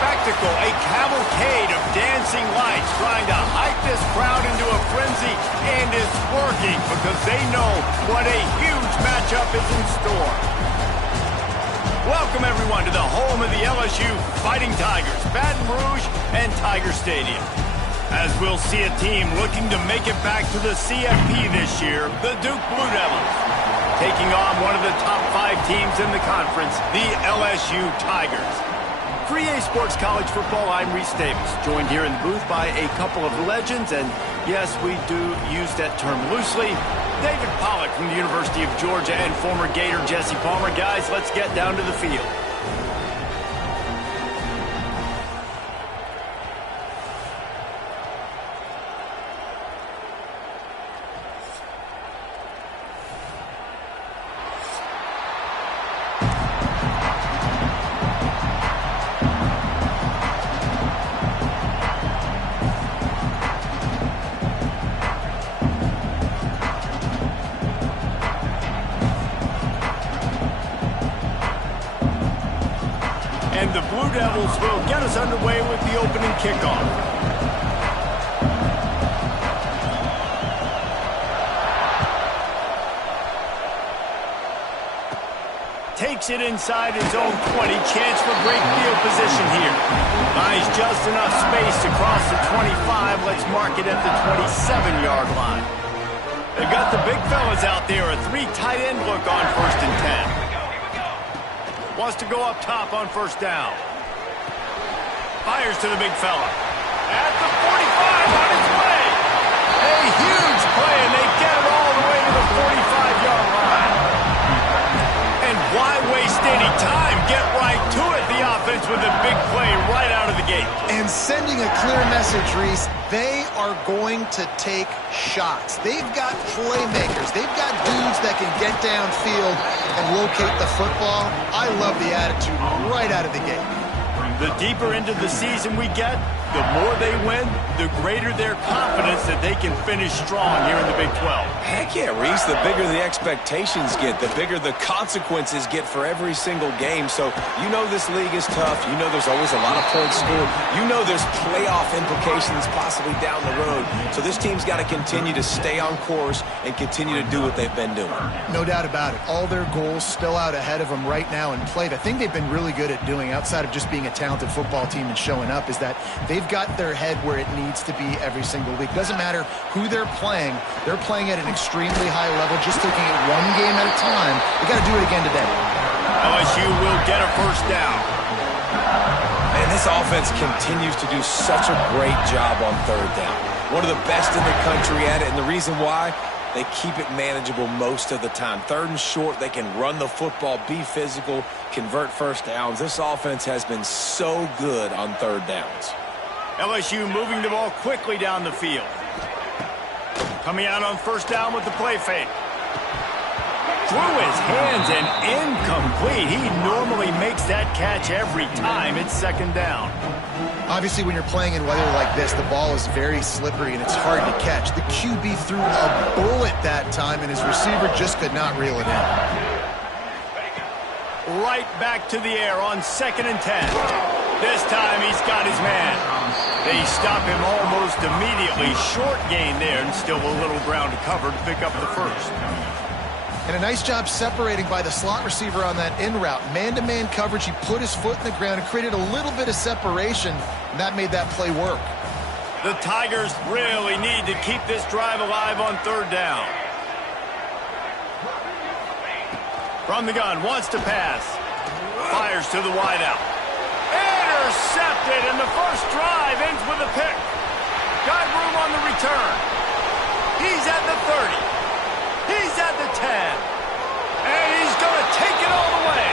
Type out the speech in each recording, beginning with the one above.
spectacle, a cavalcade of dancing lights trying to hype this crowd into a frenzy, and it's working because they know what a huge matchup is in store. Welcome, everyone, to the home of the LSU Fighting Tigers, Baton Rouge and Tiger Stadium. As we'll see a team looking to make it back to the CFP this year, the Duke Blue Devils, taking on one of the top 5 teams in the conference, the LSU Tigers. For EA Sports College Football, I'm Reese Davis, joined here in the booth by a couple of legends, and yes, we do use that term loosely. David Pollack from the University of Georgia and former Gator Jesse Palmer. Guys, let's get down to the field. And the Blue Devils will get us underway with the opening kickoff. Takes it inside his own 20. Chance for great field position here. Buys just enough space to cross the 25. Let's mark it at the 27-yard line. They've got the big fellas out there. A 3 tight end look on 1st and 10. Wants to go up top on 1st down. Fires to the big fella. At the 45 on his way. A huge play, and they get it all the way to the 45-yard line. And why waste any time? Get right to it, the offense, with a big play right out of the gate. And sending a clear message, Reese, they are going to take shots. They've got playmakers. They've got dudes that can get downfield and locate the football. I love the attitude right out of the gate. The deeper into the season we get, the more they win, the greater their confidence that they can finish strong here in the Big 12. Heck yeah, Reese. The bigger the expectations get, the bigger the consequences get for every single game. So you know this league is tough. You know there's always a lot of points scored. You know there's playoff implications possibly down the road. So this team's got to continue to stay on course and continue to do what they've been doing. No doubt about it. All their goals still out ahead of them right now in play. The thing they've been really good at doing, outside of just being a talented football team and showing up, is that they've got their head where it needs to be every single week. Doesn't matter who they're playing at an extremely high level, just taking it one game at a time. They got to do it again today. LSU will get a 1st down. Man, this offense continues to do such a great job on 3rd down. One of the best in the country at it, and the reason why, they keep it manageable most of the time. 3rd and short, they can run the football, be physical, convert 1st downs. This offense has been so good on 3rd downs. LSU moving the ball quickly down the field. Coming out on 1st down with the play fake. Through his hands and incomplete. He normally makes that catch every time. It's 2nd down. Obviously, when you're playing in weather like this, the ball is very slippery and it's hard to catch. The QB threw a bullet that time, and his receiver just could not reel it in. Right back to the air on 2nd and 10. This time he's got his man. They stop him almost immediately. Short gain there, and still a little ground to cover to pick up the 1st. And a nice job separating by the slot receiver on that in route. Man-to-man coverage, he put his foot in the ground and created a little bit of separation, and that made that play work. The Tigers really need to keep this drive alive on 3rd down. From the gun, wants to pass. Fires to the wideout. Intercepted, and the 1st drive ends with a pick. Got room on the return. He's at the 30. He's at the 10. And he's going to take it all the way.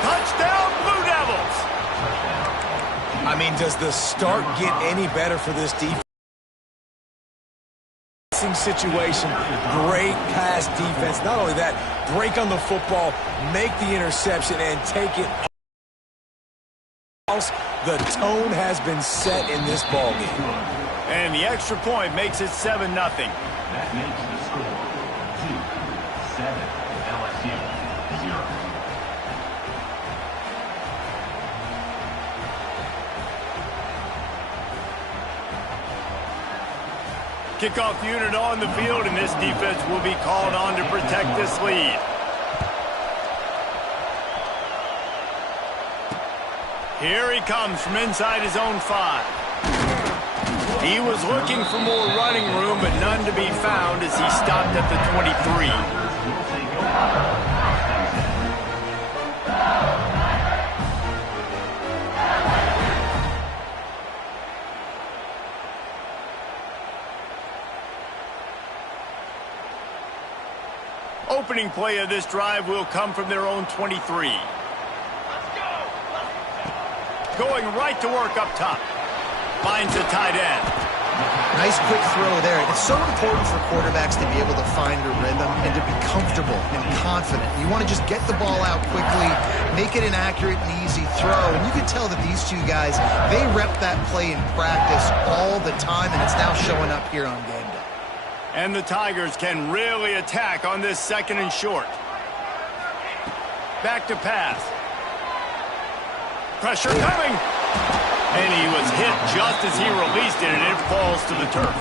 Touchdown, Blue Devils. I mean, does the start get any better for this defense? Situation, great pass defense. Not only that, break on the football, make the interception, and take it. The tone has been set in this ball game. And the extra point makes it 7-0. That makes the score 2-7 LSU 0. Kickoff unit on the field, and this defense will be called on to protect this lead. Here he comes from inside his own 5. He was looking for more running room, but none to be found as he stopped at the 23. Opening play of this drive will come from their own 23. Going right to work up top. Finds the tight end. Nice quick throw there. It's so important for quarterbacks to be able to find a rhythm and to be comfortable and confident. You want to just get the ball out quickly, make it an accurate and easy throw. And you can tell that these two guys, they rep that play in practice all the time, and it's now showing up here on game day. And the Tigers can really attack on this 2nd and short. Back to pass. Pressure coming. And he was hit just as he released it, and it falls to the turf.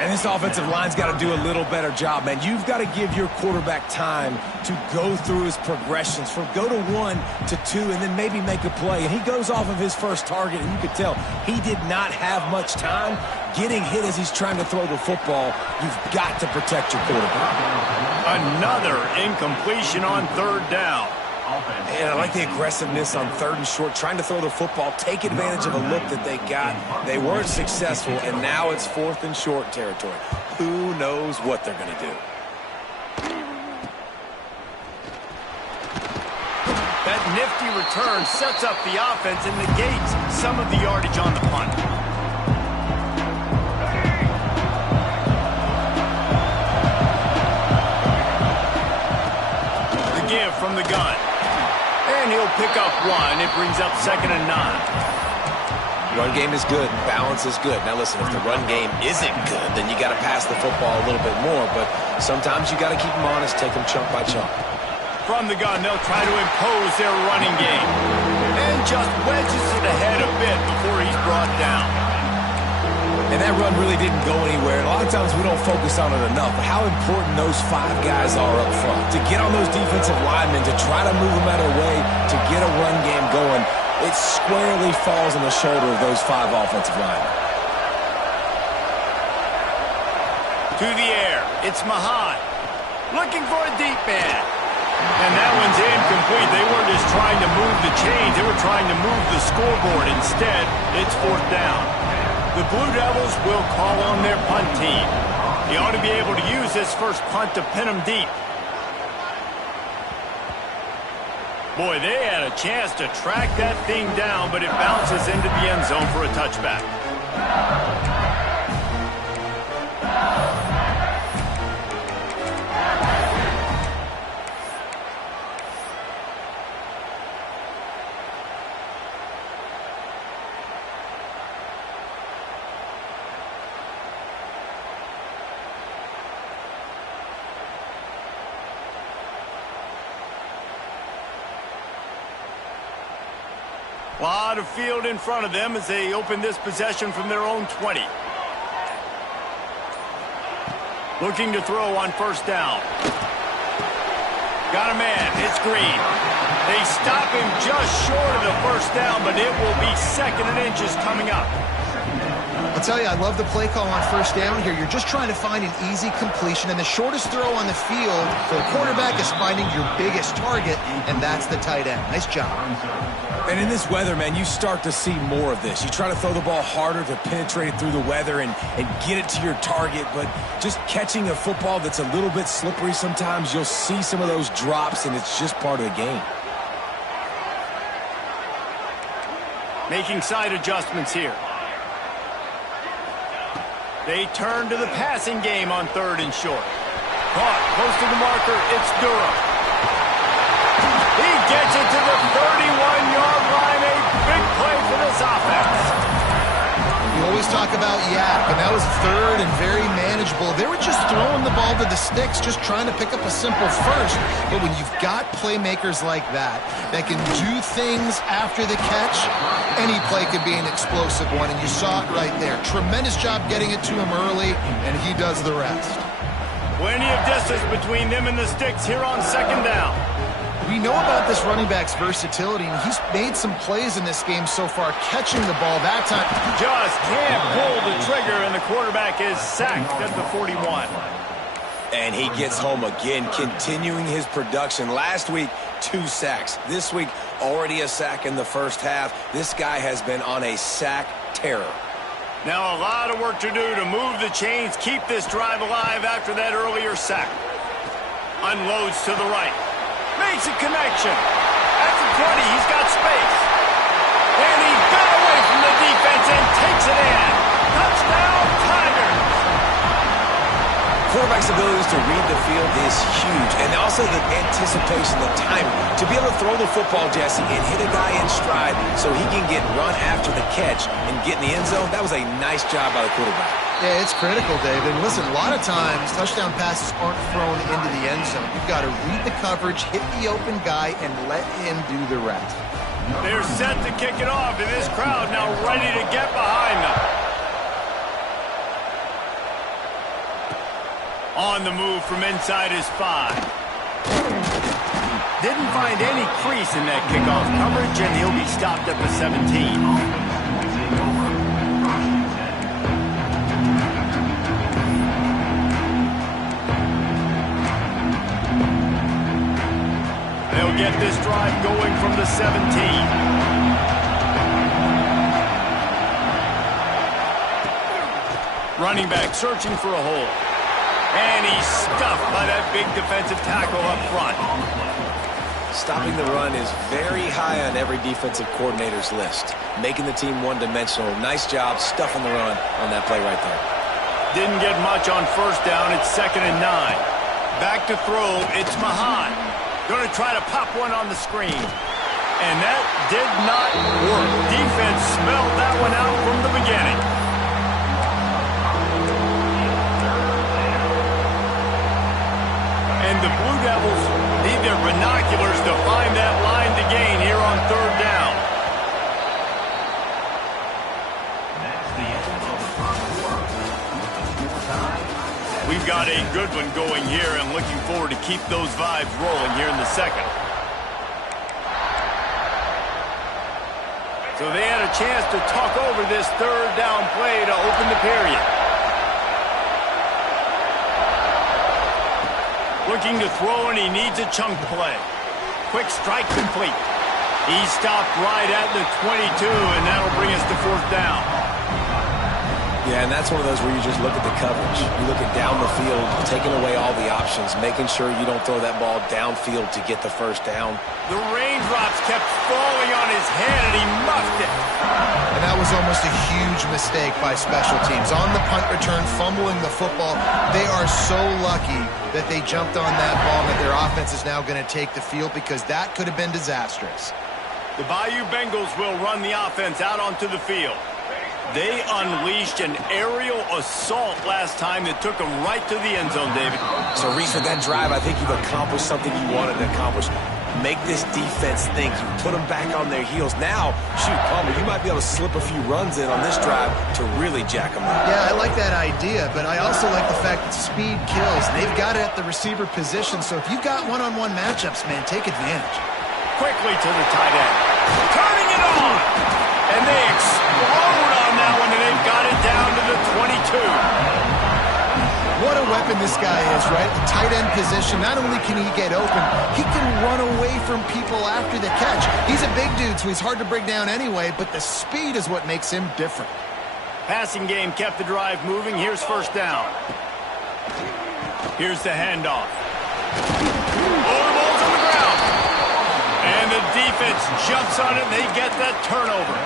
And this offensive line's got to do a little better job, man. You've got to give your quarterback time to go through his progressions, from go to 1 to 2, and then maybe make a play. And he goes off of his first target, and you could tell he did not have much time getting hit as he's trying to throw the football. You've got to protect your quarterback. Another incompletion on 3rd down. And I like the aggressiveness on 3rd and short, trying to throw the football, take advantage of a look that they got. They weren't successful, and now it's 4th and short territory. Who knows what they're going to do? That nifty return sets up the offense and negates some of the yardage on the punt. The give from the gun. And he'll pick up 1. It brings up 2nd and 9. Run game is good. Balance is good. Now listen, if the run game isn't good, then you got to pass the football a little bit more. But sometimes you got to keep them honest, take them chunk by chunk. From the gun, they'll try to impose their running game. And just wedges it ahead a bit before he's brought down. And that run really didn't go anywhere. And a lot of times we don't focus on it enough. But how important those 5 guys are up front. To get on those defensive linemen, to try to move them out of the way, to get a run game going, it squarely falls on the shoulder of those 5 offensive linemen. To the air, it's Mahan. Looking for a deep man. And that one's incomplete. They weren't just trying to move the chains. They were trying to move the scoreboard. Instead, it's 4th down. The Blue Devils will call on their punt team. He ought to be able to use this first punt to pin them deep. Boy, they had a chance to track that thing down, but it bounces into the end zone for a touchback. A lot of field in front of them as they open this possession from their own 20. Looking to throw on 1st down. Got a man. It's Green. They stop him just short of the 1st down, but it will be 2nd and inches coming up. I'll tell you, I love the play call on 1st down here. You're just trying to find an easy completion, and the shortest throw on the field for a quarterback is finding your biggest target, and that's the tight end. Nice job. And in this weather, man, you start to see more of this. You try to throw the ball harder to penetrate it through the weather and get it to your target, but just catching a football that's a little bit slippery sometimes, you'll see some of those drops, and it's just part of the game. Making side adjustments here. They turn to the passing game on 3rd and short. Caught close to the marker. It's Durham. He gets it to the 31-yard line. A big play for this offense. You always talk about yak, and that was third and very manageable. They were just throwing the ball to the sticks, just trying to pick up a simple first. But when you've got playmakers like that can do things after the catch, any play could be an explosive one, and you saw it right there. Tremendous job getting it to him early, and he does the rest. Plenty of distance between them and the sticks here on second down. We know about this running back's versatility, and he's made some plays in this game so far, catching the ball that time. Just can't pull the trigger, and the quarterback is sacked at the 41. And he gets home again, continuing his production. Last week, 2 sacks. This week, already a sack in the first half. This guy has been on a sack terror. Now a lot of work to do to move the chains, keep this drive alive after that earlier sack. Unloads to the right. Makes a connection. At the 20, he's got space. And he got away from the defense and takes it in. Touchdown, Tigers. Quarterback's abilities to read the field is huge. And also the anticipation, the timing. To be able to throw the football, Jesse, and hit a guy in stride so he can get run after the catch and get in the end zone, that was a nice job by the quarterback. Yeah, it's critical, David. And listen, a lot of times touchdown passes aren't thrown into the end zone. You've got to read the coverage, hit the open guy, and let him do the rest. They're set to kick it off, and this crowd now ready to get behind them. On the move from inside his 5. Didn't find any crease in that kickoff coverage, and he'll be stopped at the 17. They'll get this drive going from the 17. Running back searching for a hole. And he's stuffed by that big defensive tackle up front. Stopping the run is very high on every defensive coordinator's list. Making the team one-dimensional. Nice job stuffing the run on that play right there. Didn't get much on first down. It's 2nd and 9. Back to throw. It's Mahan. Going to try to pop one on the screen. And that did not work. Defense smelled that one out from the beginning. And the Blue Devils need their binoculars to find that line to gain here on 3rd down. We've got a good one going here and looking forward to keep those vibes rolling here in the second. So they had a chance to talk over this 3rd down play to open the period. Looking to throw, and he needs a chunk play. Quick strike complete. He stopped right at the 22, and that'll bring us to 4th down. Yeah, and that's one of those where you just look at the coverage. You look at down the field, taking away all the options, making sure you don't throw that ball downfield to get the first down. The raindrops kept falling on his head, and he muffed it. And that was almost a huge mistake by special teams. On the punt return, fumbling the football, they are so lucky that they jumped on that ball, that their offense is now going to take the field, because that could have been disastrous. The Bayou Bengals will run the offense out onto the field. They unleashed an aerial assault last time that took them right to the end zone, David. So, Reese, with that drive, I think you've accomplished something you wanted to accomplish. Make this defense think. You put them back on their heels. Now, shoot, Palmer, you might be able to slip a few runs in on this drive to really jack them up. Yeah, I like that idea, but I also like the fact that speed kills. They've got it at the receiver position, so if you've got one-on-one matchups, man, take advantage. Quickly to the tight end. Turning it on! And they explode on that one, and they've got it down to the 22. What a weapon this guy is, right? The tight end position, not only can he get open, he can run away from people after the catch. He's a big dude, so he's hard to bring down anyway, but the speed is what makes him different. Passing game kept the drive moving. Here's 1st down. Here's the handoff. Oh, the ball's on the ground. And the defense jumps on it, and they get that turnover.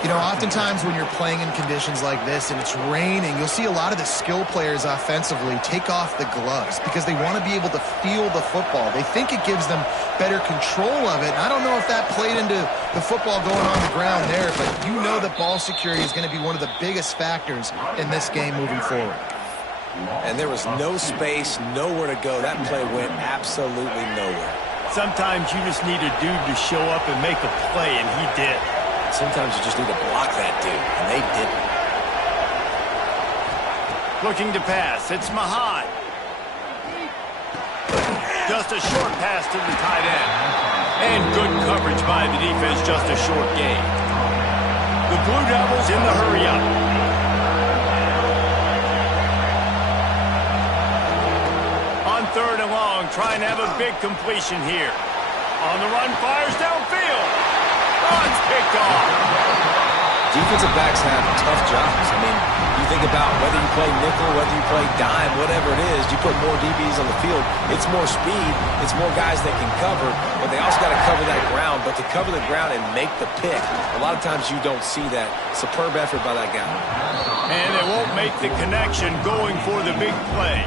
You know, oftentimes when you're playing in conditions like this and it's raining, you'll see a lot of the skill players offensively take off the gloves because they want to be able to feel the football. They think it gives them better control of it. And I don't know if that played into the football going on the ground there, but you know that ball security is going to be one of the biggest factors in this game moving forward. And there was no space, nowhere to go. That play went absolutely nowhere. Sometimes you just need a dude to show up and make a play, and he did. Sometimes you just need to block that dude, and they didn't. Looking to pass, it's Mahad. Just a short pass to the tight end. And good coverage by the defense, just a short gain. The Blue Devils in the hurry-up. On 3rd and long, trying to have a big completion here. On the run, fires downfield. Oh, it's picked off. Defensive backs have tough jobs. I mean, you think about whether you play nickel, whether you play dime, whatever it is, you put more DBs on the field. It's more speed. It's more guys that can cover, but they also got to cover that ground. But to cover the ground and make the pick, a lot of times you don't see that. Superb effort by that guy. And they won't make the connection going for the big play.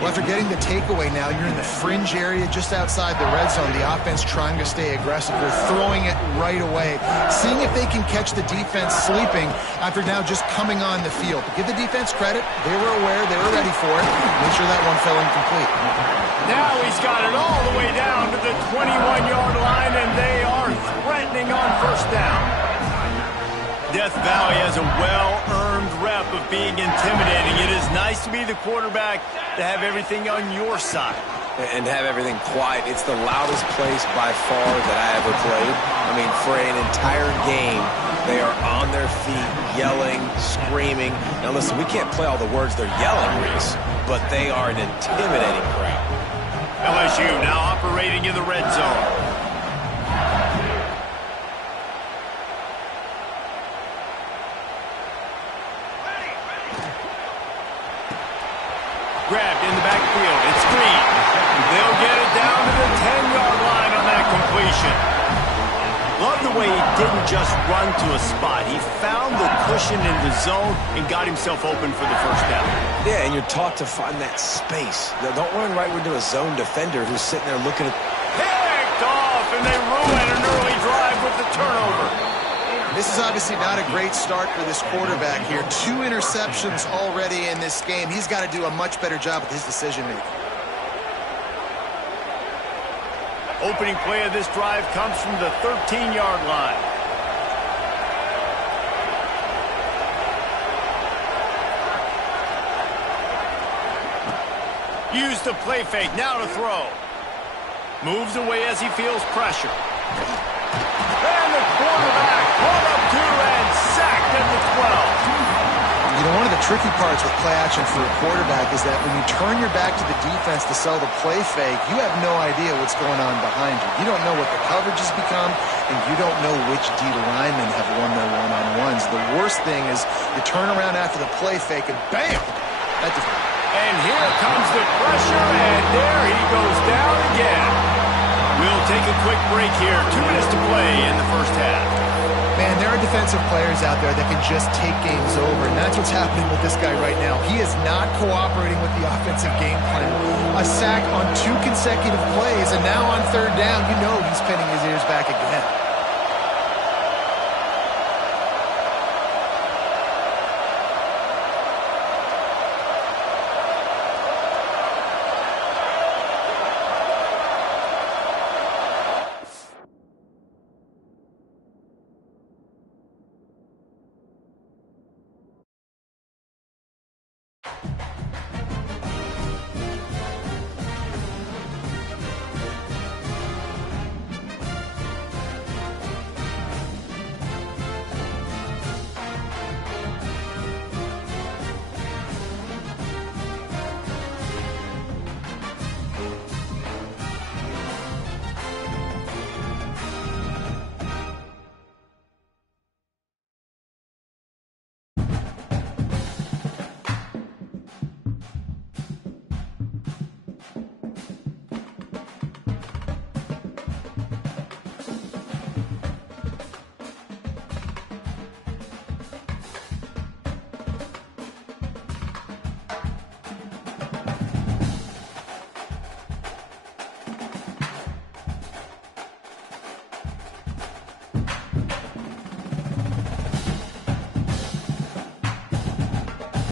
Well, after getting the takeaway now, you're in the fringe area just outside the red zone. The offense trying to stay aggressive. They're throwing it right away, seeing if they can catch the defense sleeping after now just coming on the field. But give the defense credit. They were aware. They were ready for it. Make sure that one fell incomplete. Now he's got it all the way down to the 21-yard line, and they are threatening on 1st down. Death Valley has a well-earned rep of being intimidating. It is nice to be the quarterback, to have everything on your side. And have everything quiet. It's the loudest place by far that I ever played. I mean, for an entire game, they are on their feet, yelling, screaming. Now listen, we can't play all the words they're yelling, Reese, but they are an intimidating crowd. LSU now operating in the red zone. Grabbed in the backfield. It's Green. They'll get it down to the 10-yard line on that completion. Love the way he didn't just run to a spot. He found the cushion in the zone and got himself open for the 1st down. Yeah, and you're taught to find that space. Now, don't run right into a zone defender who's sitting there looking at... Picked off, and they ruin an early drive with the turnover. This is obviously not a great start for this quarterback here. 2 interceptions already in this game. He's got to do a much better job with his decision-making. Opening play of this drive comes from the 13-yard line. Use the play fake, now to throw. Moves away as he feels pressure. And the quarterback pulled up 2 and sacked at the 12. You know, one of the tricky parts with play action for a quarterback is that when you turn your back to the defense to sell the play fake, you have no idea what's going on behind you. You don't know what the coverage has become, and you don't know which D linemen have won their one-on-ones. The worst thing is you turn around after the play fake, and bam! And here comes the pressure, and there he goes down again. We'll take a quick break here. 2 minutes to play in the 1st half. Man, there are defensive players out there that can just take games over, and that's what's happening with this guy right now. He is not cooperating with the offensive game plan. A sack on 2 consecutive plays, and now on 3rd down, you know he's pinning his ears back again.